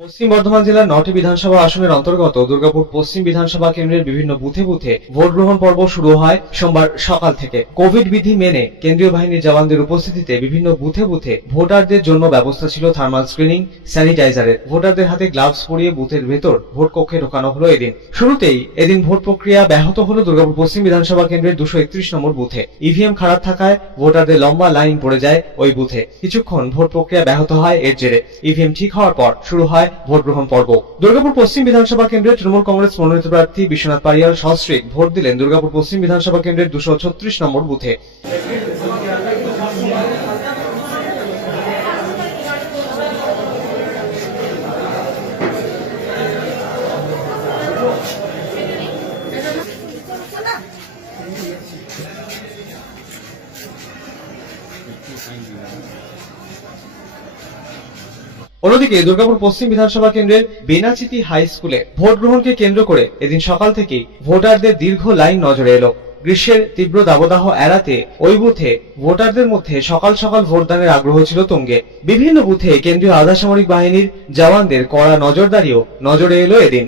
পশ্চিম বর্ধমান জেলার নটি বিধানসভা আসনের অন্তর্গত দুর্গাপুর পশ্চিম বিধানসভা কেন্দ্রের বিভিন্ন বুথে বুথে ভোট গ্রহণ পর্ব শুরু হয় সোমবার সকাল থেকে। কোভিড বিধি মেনে কেন্দ্রীয় বাহিনীর জওয়ানদের উপস্থিতিতে বিভিন্ন বুথে বুথে ভোটারদের জন্য ব্যবস্থা ছিল থার্মাল স্ক্রিনিং, স্যানিটাইজারের। ভোটারদের হাতে গ্লাভস পরিয়ে বুথের ভেতর ভোট কক্ষে ঢোকানো হলো এদিন। শুরুতেই এদিন ভোট প্রক্রিয়া ব্যাহত হলো দুর্গাপুর পশ্চিম বিধানসভা কেন্দ্রের দুশো একত্রিশ নম্বর বুথে। ইভিএম খারাপ থাকায় ভোটারদের লম্বা লাইন পড়ে যায় ওই বুথে। কিছুক্ষণ ভোট প্রক্রিয়া ব্যাহত হয় এর জেরে। ইভিএম ঠিক হওয়ার পর শুরু হয় ভোট গ্রহণ পর্ব। দুর্গাপুর পশ্চিম বিধানসভা কেন্দ্রের তৃণমূল কংগ্রেস মনোনীত প্রার্থী বিশ্বনাথ পারিয়াল সস্ত্রীক ভোট দিলেন দুর্গাপুর পশ্চিম বিধানসভা কেন্দ্রের দুশো ছত্রিশ নম্বর বুথে। অন্যদিকে দুর্গাপুর পশ্চিম বিধানসভা কেন্দ্রের বেনাচিতি হাই স্কুলে ভোট গ্রহণকে কেন্দ্র করে এদিন সকাল থেকেই ভোটারদের দীর্ঘ লাইন নজরে এলো। গ্রীষ্মের তীব্র দাবদাহ এড়াতে ওই বুথে ভোটারদের মধ্যে সকাল সকাল ভোটদানের আগ্রহ ছিল তুঙ্গে। বিভিন্ন বুথে কেন্দ্রীয় আধাসামরিক বাহিনীর জওয়ানদের কড়া নজরদারিও নজরে এলো এদিন।